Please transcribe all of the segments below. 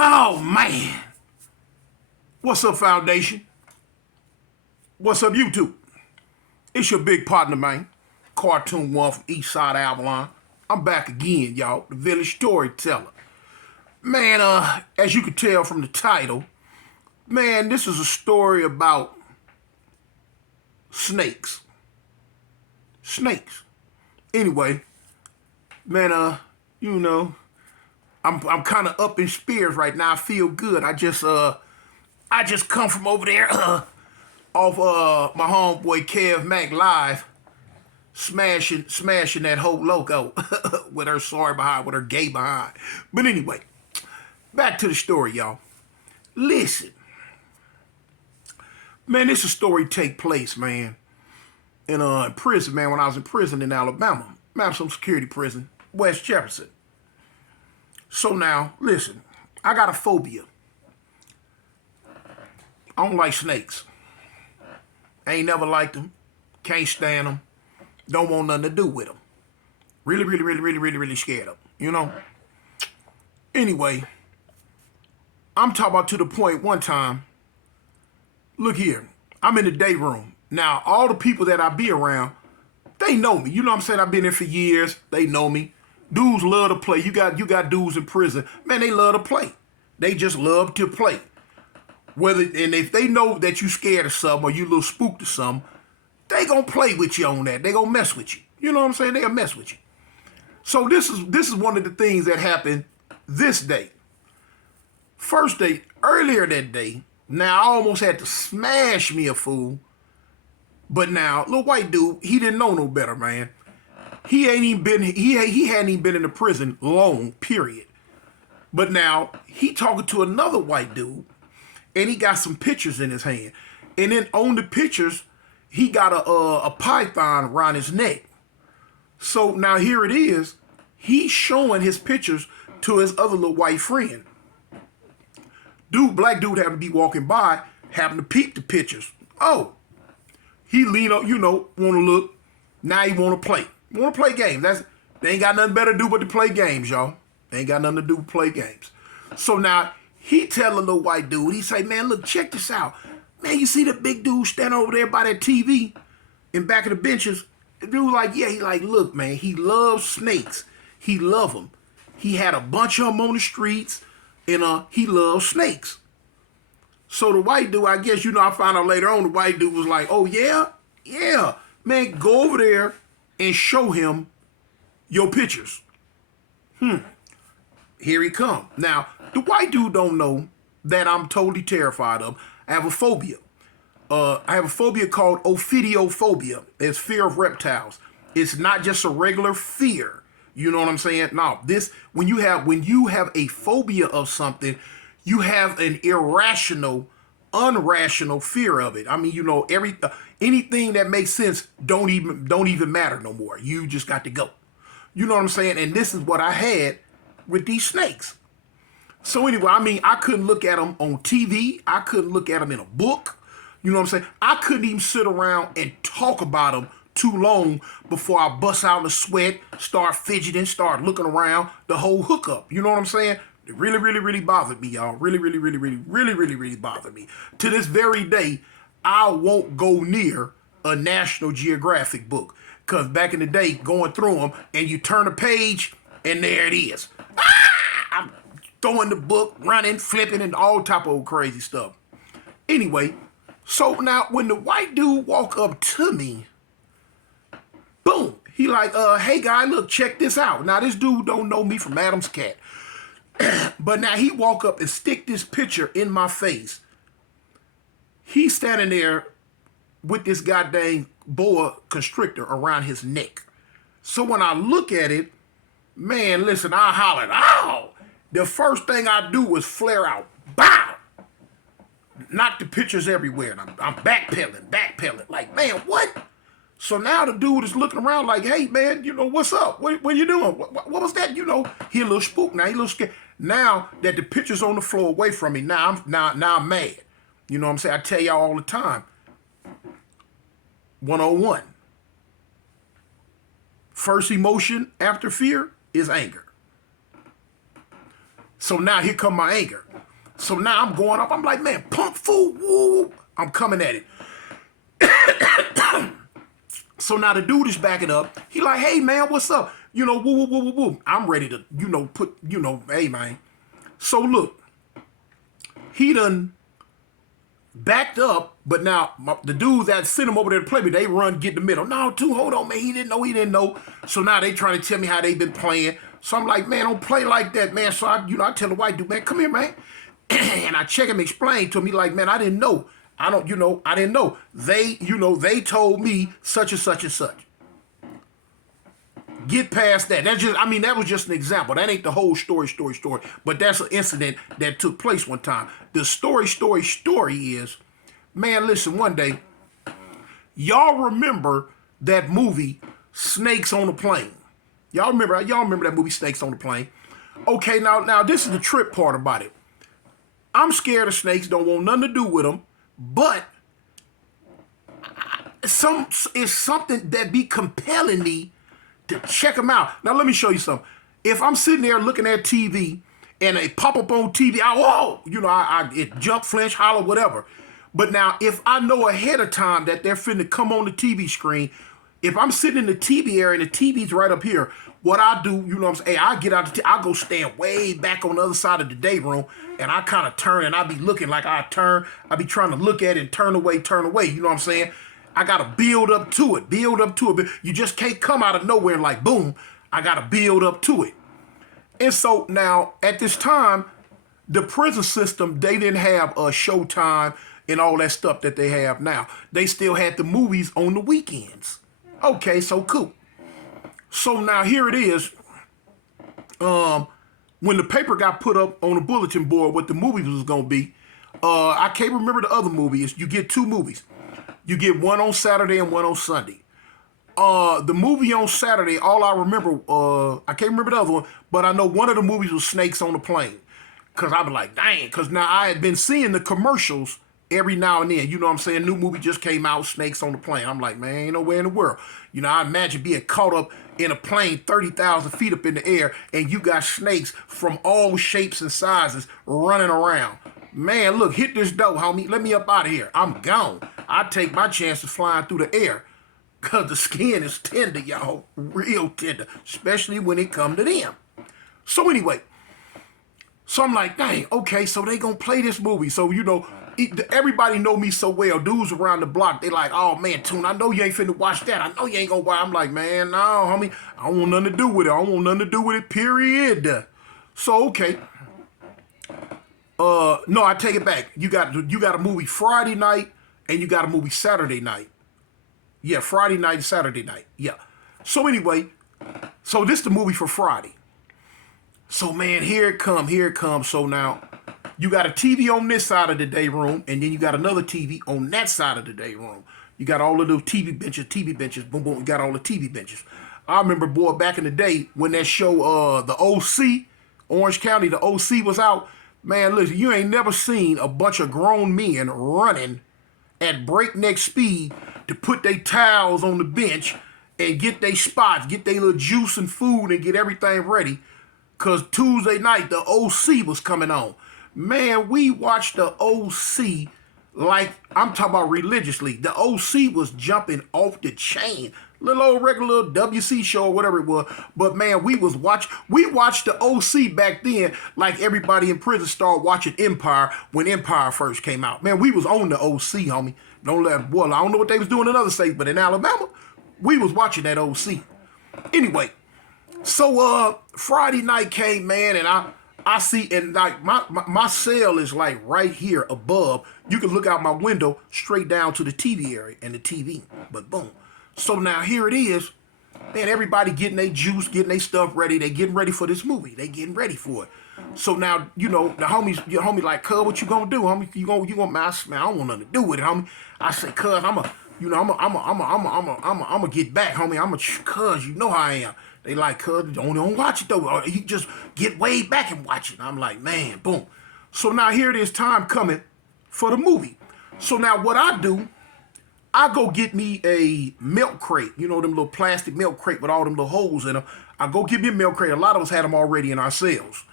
Oh, man. What's up, Foundation? What's up, YouTube? It's your big partner, man. Cartoon One from East Side Avalon. I'm back again, y'all. The Village Storyteller. Man, as you can tell from the title, man, this is a story about snakes. Snakes. Anyway, man, I'm kind of up in spirits right now. I feel good. I just come from over there off my homeboy Kev Mac live, smashing that whole logo with her sorry behind, with her gay behind. But anyway, back to the story, y'all. Listen, man, this is a story take place, man, in prison, man. When I was in prison in Alabama, maximum security prison, West Jefferson. So now, listen, I got a phobia. I don't like snakes. I ain't never liked them. Can't stand them. Don't want nothing to do with them. Really scared of them, you know? Anyway, I'm talking about to the point one time, look here, I'm in the day room. Now, all the people that I be around, they know me. You know what I'm saying? I've been there for years. They know me. Dudes love to play. You got dudes in prison. Man, they love to play. They just love to play. And if they know that you scared of something or you a little spooked or something, they gonna play with you on that. They gonna mess with you. You know what I'm saying? They'll mess with you. So this is one of the things that happened this day. First day, earlier that day, now I almost had to smash me a fool. But now, little white dude, he didn't know no better, man. He hadn't even been in the prison long, period. But now he talking to another white dude, and he got some pictures in his hand. And then on the pictures, he got a python around his neck. So now here it is. He's showing his pictures to his other little white friend. Black dude happened to be walking by, happened to peep the pictures. Oh, he lean up, want to look. Now he want to play. Want to play games. They ain't got nothing better to do but to play games, y'all. They ain't got nothing to do but play games. So now he tell a little white dude, he say, man, look, check this out. Man, you see the big dude standing over there by that TV in back of the benches? The dude like, yeah, he like, look, man, he loves snakes. He love them. He had a bunch of them on the streets, and he loves snakes. So the white dude, I guess, I found out later on, the white dude was like, oh, yeah? Yeah. Man, go over there and show him your pictures. Here he come. Now, the white dude don't know that I'm totally terrified of. I have a phobia. I have a phobia called ophidiophobia. It's fear of reptiles. It's not just a regular fear. You know what I'm saying? No, when you have a phobia of something, you have an irrational, unrational fear of it. I mean, anything that makes sense don't even matter no more. You just got to go. You know what I'm saying? And this is what I had with these snakes. So anyway, I mean, I couldn't look at them on TV. I couldn't look at them in a book. You know what I'm saying? I couldn't even sit around and talk about them too long before I bust out in a sweat, start fidgeting, start looking around, the whole hookup. You know what I'm saying? It really bothered me, y'all. Really bothered me. To this very day, I won't go near a National Geographic book. Because back in the day, going through them, and you turn a page, and there it is. I'm throwing the book, running, flipping, and all type of crazy stuff. Anyway, so now when the white dude walk up to me, boom, he like, hey guy, look, check this out. Now this dude don't know me from Adam's cat. But now he walk up and stick this picture in my face. He's standing there with this goddamn boa constrictor around his neck. So when I look at it, man, listen, I hollered, ow! The first thing I do was flare out, bow! Knock the pictures everywhere, and I'm backpedaling. Like, man, what? So now the dude is looking around like, hey, man, what's up? What you doing? What was that? He a little spooked now. He a little scared. Now that the picture's on the floor away from me, now I'm mad. You know what I'm saying? I tell y'all all the time. 101. First emotion after fear is anger. So now here come my anger. So now I'm going up. I'm like, man, punk food, woo. I'm coming at it. So now the dude is backing up. He like, hey man, what's up? You know, woo, woo, woo, woo, woo. I'm ready to, hey man. So look, he done backed up, but now the dudes that sent him over there to play me, they run, get in the middle. No, dude, hold on, man. He didn't know. So now they trying to tell me how they been playing. So I'm like, man, don't play like that, man. So I tell the white dude, man, come here, man. And I check him, explain to me, like, man, I didn't know. I didn't know. They told me such and such and such. Get past that. That was just an example. That ain't the whole story. But that's an incident that took place one time. The story is, man, listen, one day, y'all remember that movie, Snakes on a Plane. Y'all remember that movie, Snakes on the Plane? Okay, now this is the trip part about it. I'm scared of snakes, don't want nothing to do with them, but it's something that be compelling me to check them out. Now, let me show you something. If I'm sitting there looking at TV and they pop up on TV, it jump, flinch, holler, whatever. But now, if I know ahead of time that they're finna come on the TV screen, if I'm sitting in the TV area and the TV's right up here, what I do, you know what I'm saying? Hey, I get out I go stand way back on the other side of the day room, and I kind of turn, and I be looking like I be trying to look at it and turn away, you know what I'm saying? I got to build up to it. But you just can't come out of nowhere and like, boom, I got to build up to it. And so now, at this time, the prison system, they didn't have a Showtime and all that stuff that they have now. They still had the movies on the weekends. Okay, so cool. So now here it is. When the paper got put up on the bulletin board what the movies was going to be, I can't remember the other movies. You get two movies. You get one on Saturday and one on Sunday. The movie on Saturday, all I remember, I can't remember the other one, but I know one of the movies was Snakes on the Plane. Because I was like, dang, because now I had been seeing the commercials every now and then. You know what I'm saying? New movie just came out, Snakes on the Plane. I'm like, man, ain't nowhere in the world. You know, I imagine being caught up in a plane 30,000 feet up in the air and you got snakes from all shapes and sizes running around. Man, look, hit this door, homie. Let me up out of here. I'm gone. I take my chances flying through the air because the skin is tender, y'all. Real tender, especially when it come to them. So anyway, so I'm like, dang, okay, so they gonna play this movie. So, you know, everybody know me so well. Dudes around the block, they like, oh man, Tune, I know you ain't finna watch that. I know you ain't gonna watch. I'm like, man, no, homie, I don't want nothing to do with it. I don't want nothing to do with it, period. So, okay. No, I take it back. You got a movie Friday night and you got a movie Saturday night. Yeah, Friday night and Saturday night. Yeah. So anyway, so this is the movie for Friday. So man, here it comes. So now you got a TV on this side of the day room, and then you got another TV on that side of the day room. You got all of those TV benches, boom, boom, you got all the TV benches. I remember, boy, back in the day when that show, the OC, Orange County, the OC was out. Man, listen, you ain't never seen a bunch of grown men running at breakneck speed to put their towels on the bench and get their spots, get their little juice and food and get everything ready. Because Tuesday night, the OC was coming on. Man, we watched the OC like, I'm talking about religiously. The OC was jumping off the chain. Little old regular little WC show or whatever it was. But man, we watched the OC back then like everybody in prison started watching Empire when Empire first came out. Man, we was on the OC, homie. I don't know what they was doing in other states, but in Alabama, we was watching that OC. Anyway, so Friday night came, man, and I see, and like my cell is like right here above. You can look out my window straight down to the TV area and the TV. But boom. So now here it is. Man, everybody getting their juice, getting their stuff ready. They getting ready for this movie. They getting ready for it. So now, you know, your homie like, cuz, what you gonna do, homie? You gonna man, I don't want nothing to do with it, homie. I say, cuz, I'm gonna get back, homie. Cuz, you know how I am. They like, cuz, don't watch it though. Or you just get way back and watch it. And I'm like, man, boom. So now here it is, time coming for the movie. So now what I do, I go get me a milk crate. You know, them little plastic milk crate with all them little holes in them. I go get me a milk crate. A lot of us had them already in our cells.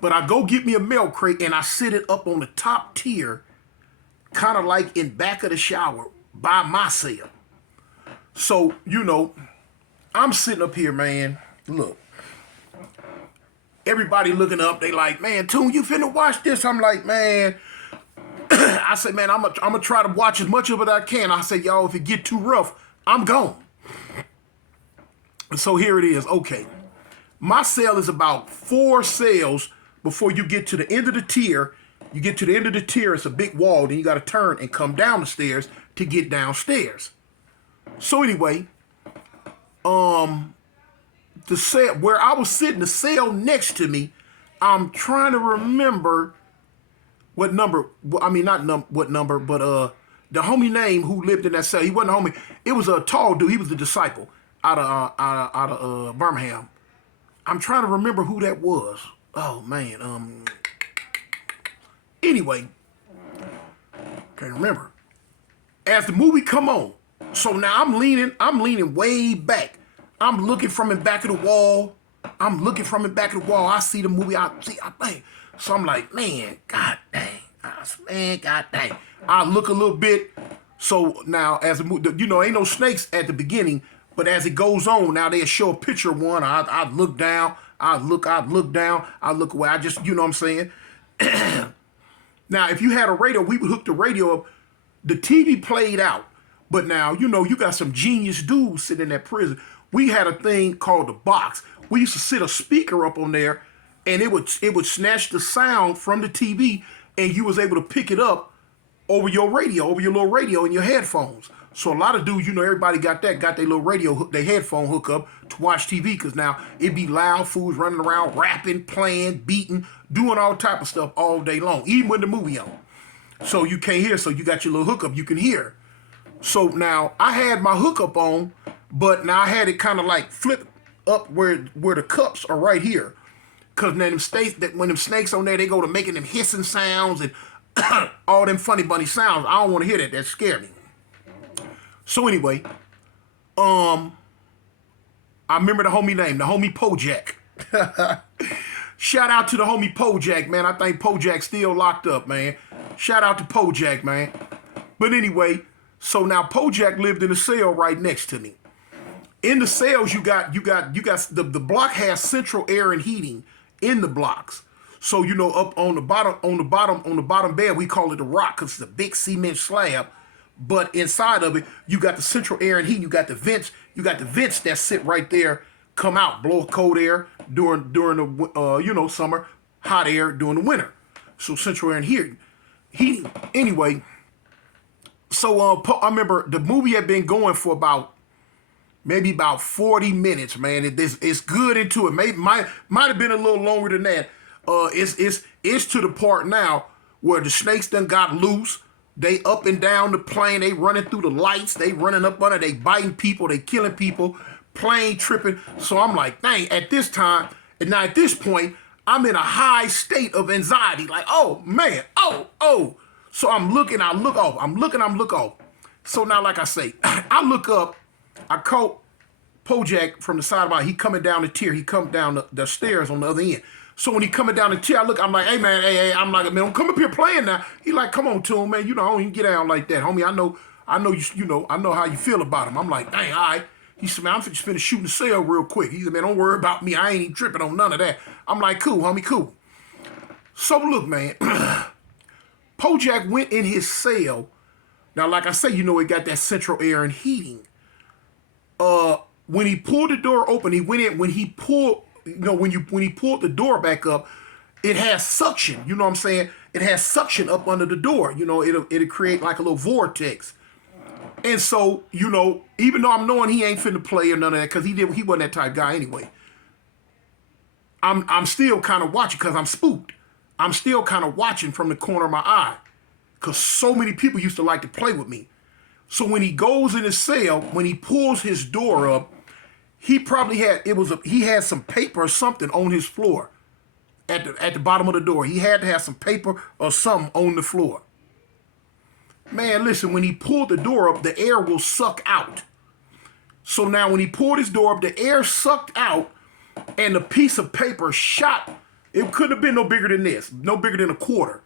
But I go get me a milk crate and I sit it up on the top tier, kind of like in back of the shower by myself. So, I'm sitting up here, man. Look, everybody looking up. They like, man, Tune, you finna watch this? I'm like, man. I say, man, I'm gonna try to watch as much of it as I can. I say, y'all, if it get too rough, I'm gone. So here it is. Okay. My cell is about 4 cells before you get to the end of the tier. You get to the end of the tier, it's a big wall, then you got to turn and come down the stairs to get downstairs. So anyway, the cell where I was sitting, the cell next to me, I'm trying to remember what number. I mean, not what number, but the homie name who lived in that cell. He wasn't a homie. It was a tall dude. He was the disciple out of Birmingham. I'm trying to remember who that was. Oh man. Anyway, can't remember. As the movie come on, so now I'm leaning way back. I'm looking from the back of the wall. I see the movie. I think. So I'm like, man, god dang. God dang. I look a little bit. So now as the movie, ain't no snakes at the beginning, but as it goes on, now they'll show a picture of one. I look down. I look down. I look away. I just, what I'm saying? Now, if you had a radio, we would hook the radio up. The TV played out. But now, you got some genius dudes sitting in that prison. We had a thing called the box. We used to sit a speaker up on there, and it would snatch the sound from the TV, and you was able to pick it up over your radio, over your little radio in your headphones. So a lot of dudes, everybody got their little radio, their headphone hook up to watch TV, because now it'd be loud fools running around, rapping, playing, beating, doing all type of stuff all day long, even when the movie on. So you can't hear, so you got your little hookup, you can hear. So now I had my hookup on, but now I had it kind of like flip up where the cups are right here. Because then when them snakes on there, they go to making them hissing sounds and all them funny bunny sounds. I don't want to hear that. That scared me. So anyway, I remember the homie name, the homie Pojak. Shout out to the homie Pojak, man. I think Pojak's still locked up, man. Shout out to Pojak, man. But anyway, so now Pojak lived in a cell right next to me. In the cells, you got the block has central air and heating in the blocks. So up on the bottom bed, we call it the rock because it's a big cement slab. But inside of it, you got the central air and heat. You got the vents. You got the vents that sit right there, come out, blow cold air during the summer, hot air during the winter. So central air and heating. Anyway, so I remember the movie had been going for maybe about 40 minutes, man. It's good into it. Might have been a little longer than that. It's to the part now where the snakes done got loose. They up and down the plane. They running through the lights. They running up under. They biting people. They killing people. Plane tripping. So I'm like, dang, at this time, and now at this point, I'm in a high state of anxiety. Like, oh, man. Oh. So I look off. So now, like I say, I look up. I caught Pojak from the side of my, he coming down the tier. He come down the stairs on the other end. So when he coming down the tier, I'm like, hey, man, hey, I'm like, man, don't come up here playing now. He like, come on, Tune, man. I don't even get down like that, homie. I know I know how you feel about him. I'm like, dang, all right. He said, man, I'm just finna shoot in the cell real quick. He said, man, don't worry about me. I ain't even tripping on none of that. I'm like, cool, homie, cool. So look, man, Pojak went in his cell. Now, like I say, it got that central air and heating. When he pulled the door open, he went in. When he pulled, when he pulled the door back up, it has suction. You know what I'm saying? It has suction up under the door. It'll create like a little vortex. And so, even though I'm knowing he ain't finna play or none of that, because he wasn't that type guy anyway. I'm still kind of watching because I'm spooked. I'm still kind of watching from the corner of my eye, because so many people used to like to play with me. So when he goes in his cell, when he pulls his door up, he probably he had some paper or something on his floor at the bottom of the door. He had to have some paper or something on the floor. Man, listen, when he pulled the door up, the air will suck out. So now when he pulled his door up, the air sucked out and the piece of paper shot. It couldn't have been no bigger than this, no bigger than a quarter.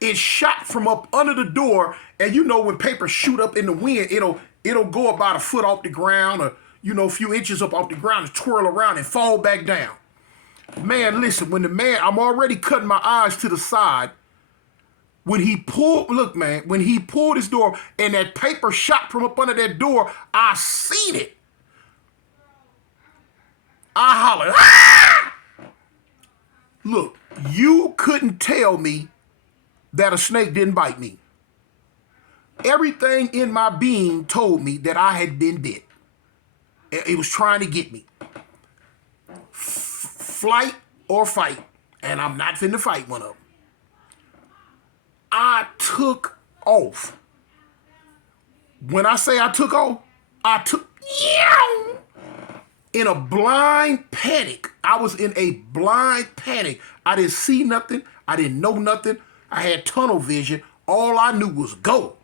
It shot from up under the door, and you know when paper shoot up in the wind, it'll go about a foot off the ground, or a few inches up off the ground, and twirl around and fall back down. Man, listen, I'm already cutting my eyes to the side. When he pulled his door and that paper shot from up under that door, I seen it. I hollered, ah! Look, you couldn't tell me that a snake didn't bite me. Everything in my being told me that I had been bit. It was trying to get me. Flight or fight, and I'm not finna fight one of them. I took off. When I say I took off, in a blind panic. I was in a blind panic. I didn't see nothing. I didn't know nothing. I had tunnel vision. All I knew was go.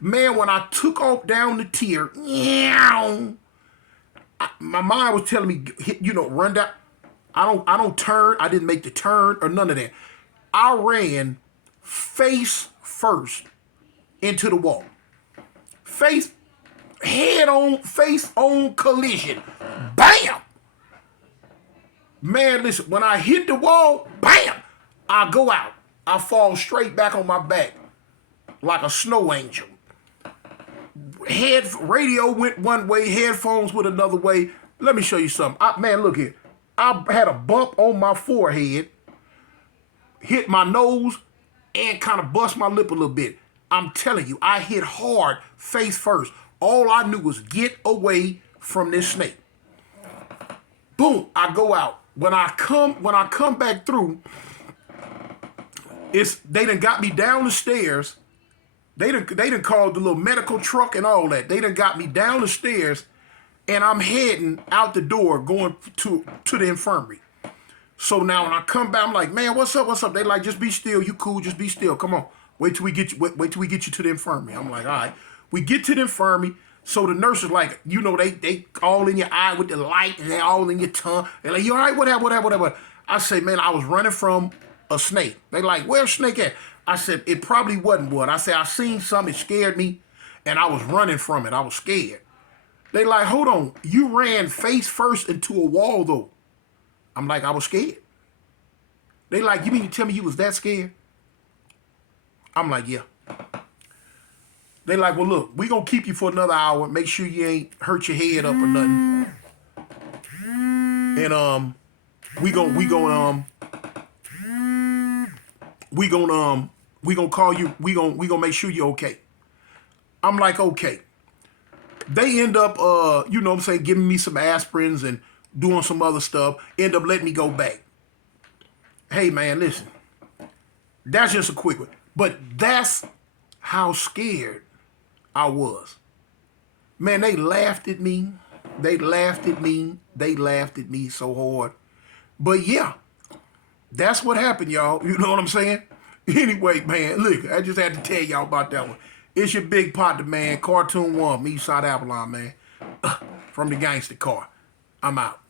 Man, when I took off down the tier, my mind was telling me, run down. I don't turn. I didn't make the turn or none of that. I ran face first into the wall. Face on collision. Bam! Man, listen, when I hit the wall, bam! I go out. I fall straight back on my back like a snow angel. Radio went one way, headphones went another way. Let me show you something. Man, look here. I had a bump on my forehead, hit my nose, and kind of bust my lip a little bit. I'm telling you, I hit hard, face first. All I knew was get away from this snake. Boom, I go out. When I come back through, they done got me down the stairs. They done called the little medical truck and all that. They done got me down the stairs, and I'm heading out the door going to the infirmary. So now when I come back, I'm like, man, what's up? They like, just be still. You cool, just be still. Come on. Wait till we get you to the infirmary. I'm like, all right. We get to the infirmary. So the nurse is like, they all in your eye with the light, and they all in your tongue. They're like, you all right? Whatever. I say, man, I was running from a snake. They like, where's snake at? I said, it probably wasn't what. I said, I seen something, it scared me, and I was running from it. I was scared. They like, hold on, you ran face first into a wall, though. I'm like, I was scared. They like, you mean to tell me you was that scared? I'm like, yeah. They like, well, look, we gonna keep you for another hour. Make sure you ain't hurt your head up or nothing. And we gonna call you. We gonna make sure you're okay. I'm like, okay. They end up, giving me some aspirins and doing some other stuff. End up letting me go back. Hey, man, listen. That's just a quick one. But that's how scared I was. Man, they laughed at me. They laughed at me so hard. But yeah, that's what happened, y'all. You know what I'm saying? Anyway, man, look, I just had to tell y'all about that one. It's your big partner, man. Cartoon One, me, South Avalon, man. From the Gangster Car. I'm out.